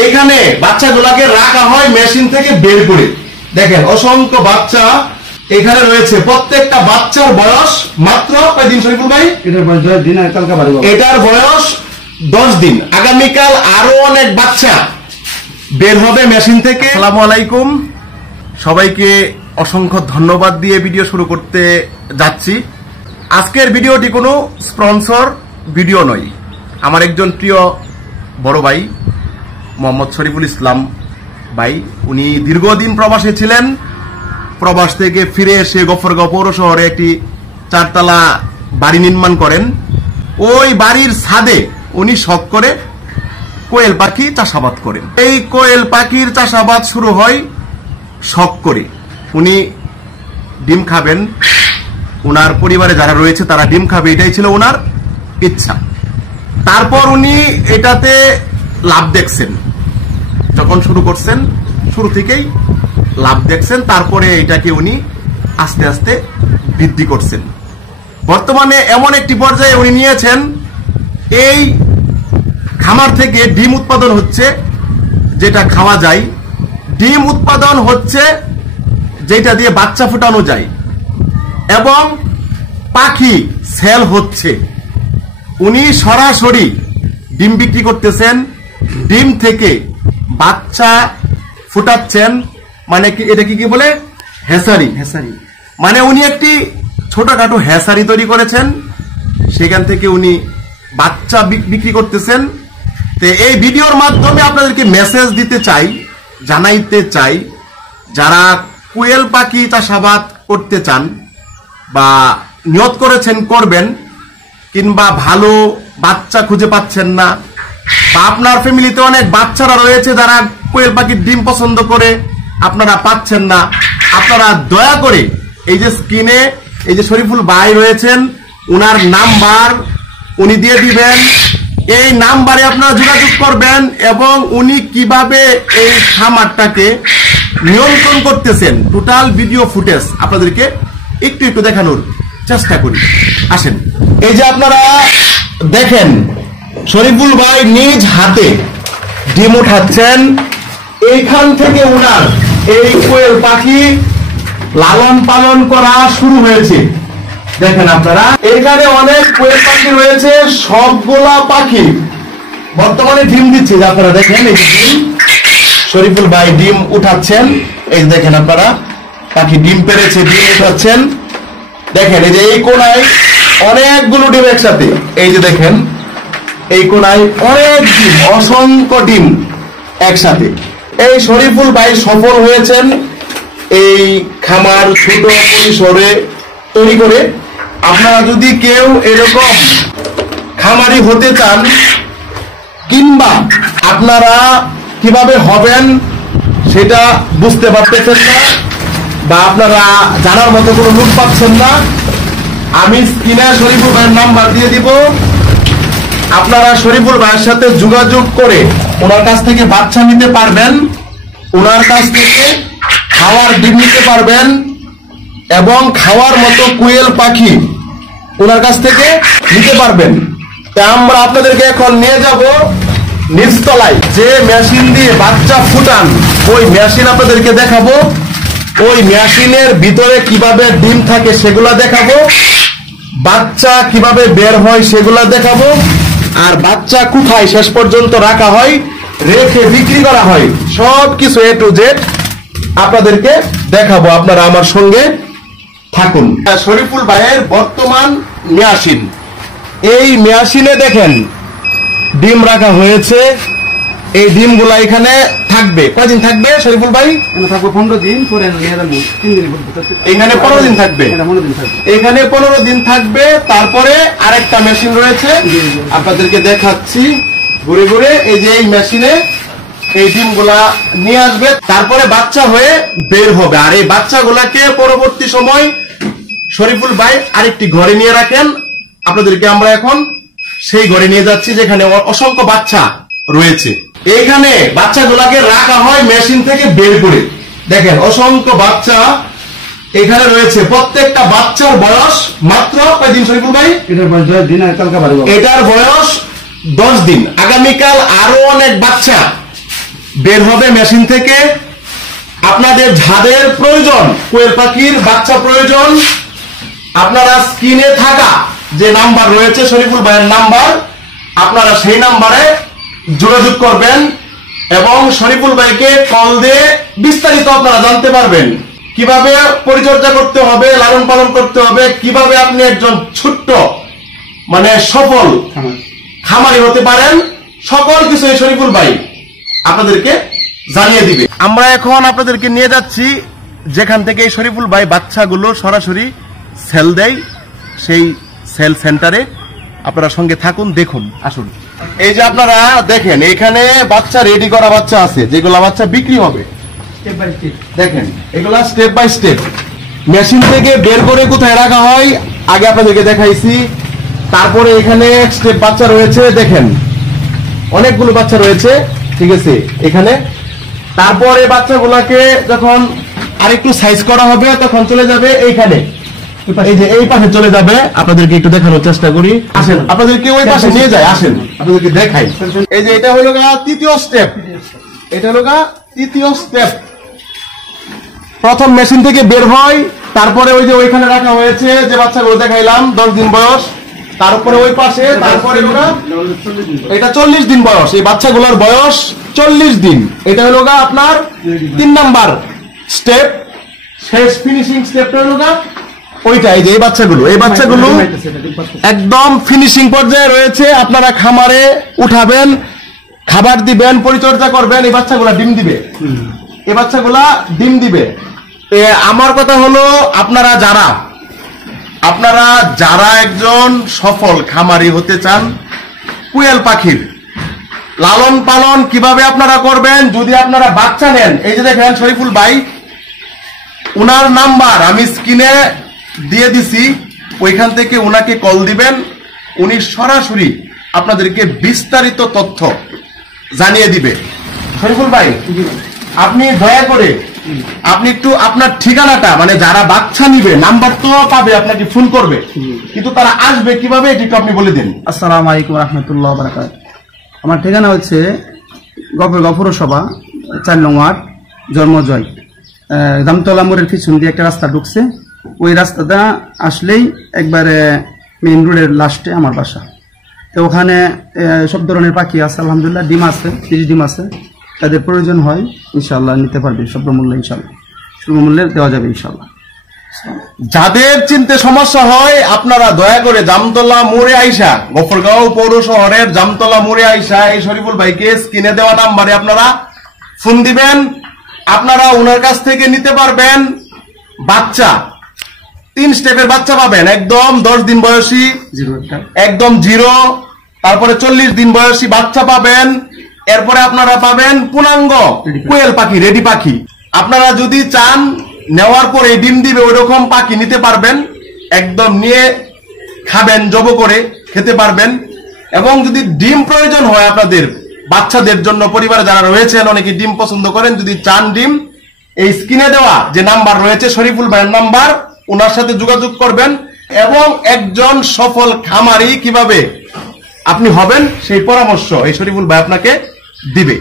এইখানে বাচ্চাগুলোকে রাখা হয় মেশিন থেকে বের করে। দেখেন অসংখ্য বাচ্চা এখানে রয়েছে। প্রত্যেকটা বাচ্চার বয়স মাত্র কয় দিন শরীফুল ভাই? এটার বয়স 10 দিন, আর কালকে বাড়বে। এটার বয়স 10 দিন। আগামীকাল আরো অনেক বাচ্চা বের হবে মেশিন থেকে। আসসালামু আলাইকুম, সবাইকে অসংখ্য ধন্যবাদ দিয়ে ভিডিও শুরু করতে যাচ্ছি। আজকের ভিডিওটি কোনো স্পন্সর ভিডিও নয়। আমার একজন প্রিয় বড় ভাই মোহাম্মদ শরীফুল ইসলাম ভাই, উনি দীর্ঘদিন প্রবাসে ছিলেন। প্রবাস থেকে ফিরে এসে গফরগাঁও পৌর শহরে একটি 4 তলা বাড়ি নির্মাণ করেন। ওই বাড়ির ছাদে উনি শখ করে কোয়েল পাখি চাষাবাদ করেন। এই কোয়েল পাখির চাষাবাদ শুরু হয় শখ করে। উনি ডিম খাবেন, উনার পরিবারে যারা রয়েছে তারা ডিম খাবে, এটাই ছিল উনার ইচ্ছা। তারপর উনি এটাতে লাভ দেখছেন। যখন শুরু করছেন শুরু থেকেই লাভ দেখছেন, তারপরে এটাকে উনি আস্তে আস্তে বৃদ্ধি করছেন। বর্তমানে এমন একটি পর্যায়ে উনি নিয়েছেন, এই খামার থেকে ডিম উৎপাদন হচ্ছে যেটা খাওয়া যায়, ডিম উৎপাদন হচ্ছে যেটা দিয়ে বাচ্চা ফোটানো যায়, এবং পাখি সেল হচ্ছে। উনি সরাসরি ডিম বিক্রি করতেছেন, ডিম থেকে বাচ্চা ফুটাচ্ছেন। মানে কি এটা কি বলে? হ্যাসারি। মানে উনি একটি ছোটখাটো হ্যাসারি তৈরি করেছেন, সেখান থেকে উনি বাচ্চা বিক্রি করতেছেন। তো এই ভিডিওর মাধ্যমে আপনাদেরকে মেসেজ দিতে চাই, জানাইতে চাই, যারা কোয়েল পাখি চাষাবাদ করতে চান বা নিয়ত করেছেন করবেন, কিংবা ভালো বাচ্চা খুঁজে পাচ্ছেন না, বা আপনার ফ্যামিলিতে অনেক বাচ্চারা রয়েছে যারা কোয়েল পাখির ডিম পছন্দ করে, আপনারা পাচ্ছেন না, আপনারা দয়া করে এই যে স্ক্রিনে এই যে শরীফুল ভাই রয়েছেন, উনার নাম্বার উনি দিয়ে দিবেন। এই নাম্বারে আপনারা যোগাযোগ করবেন এবং উনি কিভাবে এই খামারটাকে নিয়ন্ত্রণ করতেছেন টোটাল ভিডিও ফুটেজ আপনাদেরকে একটু একটু দেখানোর চেষ্টা করি। আসেন, এই যে আপনারা দেখেন শরীফুল ভাই নিজ হাতে ডিম উঠাচ্ছেন। এইখান থেকে উনার এই কোয়েল পাখি লালন পালন করা শুরু হয়েছে। দেখেন আপনারা এখানে অনেক কোয়েল পাখি রয়েছে, সবগুলা পাখি বর্তমানে ডিম দিচ্ছে। আপনারা দেখেন এই ডিম শরীফুল ভাই ডিম উঠাচ্ছেন। এই দেখেন আপনারা পাখি ডিম পেরেছে, ডিম উঠাচ্ছেন। দেখেন এই যে এই কোনায় অনেকগুলো ডিম একসাথে, এই যে দেখেন এই কোনায় অনেক ডিম, অসংখ্য ডিম একসাথে। এই শরীফুল ভাই সফল হয়েছেন এই খামার ছোট পরিসরে তৈরি করে। আপনারা যদি কেউ এরকম খামারি হতে চান, কিংবা আপনারা কিভাবে হবেন সেটা বুঝতে পারতেছেন না, বা আপনারা জানার মতো কোনো লোক পাচ্ছেন না, আমি স্ক্রিনে শরীফুল ভাইয়ের নাম্বার দিয়ে দিব। আপনারা শরীফুল ভাইয়ের সাথে যোগাযোগ করে ওনার কাছ থেকে বাচ্চা নিতে পারবেন, ওনার কাছ থেকে খাওয়ার ডিম নিতে পারবেন, এবং খাওয়ার মতো কোয়েল পাখি ওনার কাছ থেকে নিতে পারবেন। তা আমরা আপনাদেরকে এখন নিয়ে যাব নিচতলায়, যে মেশিন দিয়ে বাচ্চা ফুটান ওই মেশিন আপনাদেরকে দেখাবো। ওই মেশিনের ভিতরে কিভাবে ডিম থাকে সেগুলা দেখাবো, বাচ্চা কিভাবে বের হয় সেগুলা দেখাবো, আর বাচ্চা কোথায় শেষ পর্যন্ত রাখা হয়, রেখে বিক্রি করা হয়, সবকিছু A to Z আপনাদেরকে দেখাবো। আপনারা আমার সঙ্গে থাকুন। শরীফুল ভাইয়ের বর্তমান মেশিন, এই মেশিনে দেখেন ডিম রাখা হয়েছে। এই ডিমগুলা এখানে থাকবে কয়দিন থাকবে শরীফুল ভাই? থাকবে 15 দিন, পরে নিয়ে যাবো 3 দিন। এখানে 15 দিন থাকবে, এখানে 15 দিন থাকবে। তারপরে আরেকটা মেশিন রয়েছে, আপনাদেরকে দেখাচ্ছি ঘুরে ঘুরে। এই যে এই মেশিনে এই ডিমগুলা নিয়ে আসবে, তারপরে বাচ্চা হয়ে বের হবে। আর এই বাচ্চাগুলাকে পরবর্তী সময় শরীফুল ভাই আরেকটি ঘরে নিয়ে রাখেন। আপনাদেরকে আমরা এখন সেই ঘরে নিয়ে যাচ্ছি যেখানে অসংখ্য বাচ্চা রয়েছে। এইখানে বাচ্চাগুলাকে রাখা হয় মেশিন থেকে বের করে। দেখেন অসংখ্য বাচ্চা এখানে রয়েছে। প্রত্যেকটা বাচ্চার বয়স মাত্র কয়দিন শরীফুল ভাই? এটার বয়স 10 দিন, আর কালকে বাড়বে। এটার বয়স 10 দিন। আগামীকাল আরো অনেক বাচ্চা বের হবে মেশিন থেকে। আপনাদের যাদের প্রয়োজন কোয়েল পাখির বাচ্চা প্রয়োজন, আপনারা স্ক্রিনে থাকা যে নাম্বার রয়েছে শরীফুল ভাইয়ের নাম্বার, আপনারা সেই নাম্বারে যোগাযোগ করবেন এবং শরীফুল ভাইকে কল দিয়ে বিস্তারিত আপনারা জানতে পারবেন কিভাবে পরিচর্যা করতে হবে, লালন পালন করতে হবে, কিভাবে আপনি একজন ছোট্ট মানে সফল খামারি হতে পারেন। সকল কিছু এই শরীফুল ভাই আপনাদেরকে জানিয়ে দিবে। আমরা এখন আপনাদেরকে নিয়ে যাচ্ছি যেখান থেকে এই শরীফুল ভাই বাচ্চাগুলো সরাসরি সেল দেয়, সেই সেল সেন্টারে। আপনারা সঙ্গে থাকুন, দেখুন, আসুন। এই যে আপনারা দেখেন এখানে বাচ্চা রেডি করা বাচ্চা আছে, যেগুলো বাচ্চা বিক্রি হবে। দেখেন এগুলা স্টেপ বাই স্টেপ মেশিন থেকে বের করে কোথায় রাখা হয় আগে আপনাদেরকে দেখাইছি। তারপরে এখানে স্টেপ বাচ্চা রয়েছে, দেখেন অনেকগুলো বাচ্চা রয়েছে, ঠিক আছে এখানে। তারপরে বাচ্চাগুলাকে যখন আরেকটু সাইজ করা হবে তখন চলে যাবে এইখানে, এই যে এই পাশে চলে যাবে। আপনাদেরকে একটু দেখানোর চেষ্টা করি, আসেন আপনাদেরকে ওই পাশে নিয়ে যায়, আসেন আপনাদেরকে দেখাই। এই যে এটা হলো তৃতীয় স্টেপ, এটা হলো তৃতীয় স্টেপ। প্রথম মেশিন থেকে বের হয়, তারপরে ওই যে ওইখানে রাখা হয়েছে যে বাচ্চাগুলো দেখাইলাম 10 দিন বয়স, তার উপরে ওই পাশে, তারপরে এটা 40 দিন বয়স। এই বাচ্চাগুলোর বয়স 40 দিন। এটা হলো আপনার 3 নাম্বার স্টেপ। শেষ ফিনিশিং স্টেপটা হলো ওইটা। এই যে এই বাচ্চাগুলো একদম ফিনিশিং পর্যায়ে রয়েছে। আপনারা খামারে উঠাবেন, খাবার দিবেন, পরিচর্যা করবেন, এই বাচ্চাগুলা ডিম দিবে, এই বাচ্চাগুলা ডিম দিবে। আমার কথা হলো আপনারা যারা একজন সফল খামারি হতে চান, কোয়েল পাখির লালন পালন কিভাবে আপনারা করবেন, যদি আপনারা বাচ্চা নেন, এই যে দেখেন শরীফুল ভাই, উনার নাম্বার আমি স্ক্রিনে দিয়ে দিছি, ওইখান থেকে উনাকে কল দিবেন। উনি সরাসরি আপনাদেরকে বিস্তারিত তথ্য জানিয়ে দিবে। শরীফুল ভাই, আপনি দয়া করে আপনি একটু আপনার ঠিকানাটা, মানে যারা বাচ্চা নিবে নাম্বার তো পাবে, আপনাকে ফোন করবে, কিন্তু তারা আসবে কিভাবে এটি একটু আপনি বলে দিন। আসসালামু আলাইকুম রাহমাতুল্লাহ ওয়া বারাকাতুহু। আমার ঠিকানা হচ্ছে গফরসভা 4 নং ওয়ার্ড, জন্মজয়। দামতলা মোড়ের পিছন দিয়ে একটা রাস্তা ঢুকছে, ওই রাস্তাটা আসলেই একবারে মেইন রোডের লাস্টে আমার বাসা। তো ওখানে সব ধরনের পাখি আছে, আলহামদুলিল্লাহ ডিম আছে, 30 ডিম আছে। তাদের প্রয়োজন হয় ইনশাআল্লাহ নিতে পারবে, স্বল্পমূল্যে ইনশাআল্লাহ স্বল্পমূল্যে দেওয়া যাবে ইনশাআল্লাহ। যাদের চিনতে সমস্যা হয় আপনারা দয়া করে জামতলা মোড়ে আইসা, গফরগাঁও পৌর শহরের জামতলা মোড়ে আইসা এই শরীফুল ভাইকে স্ক্রিনে দেওয়া নাম্বারে আপনারা ফোন দিবেন। আপনারা ওনার কাছ থেকে নিতে পারবেন বাচ্চা, 3 স্টেপের বাচ্চা পাবেন। একদম 10 দিন বয়সী, একদম 0, তারপরে 40 দিন বয়সী বাচ্চা পাবেন। এরপরে আপনারা পাবেন পূর্ণাঙ্গ কোয়েল পাখি, রেডি পাখি। আপনারা যদি চান নেওয়ার পরে ডিম দিবে ওইরকম পাখি নিতে পারবেন, একদম নিয়ে খাবেন, জব করে খেতে পারবেন। এবং যদি ডিম প্রয়োজন হয় আপনাদের বাচ্চাদের জন্য, পরিবারে যারা রয়েছেন অনেকে ডিম পছন্দ করেন, যদি চান ডিম, এই স্ক্রিনে দেওয়া যে নাম্বার রয়েছে শরীফুল ভাইয়ের নাম্বার, ওনার সাথে যোগাযোগ করবেন এবং একজন সফল খামারি কিভাবে আপনি হবেন সেই পরামর্শ এই শরীফুল ভাই আপনাকে দিবে।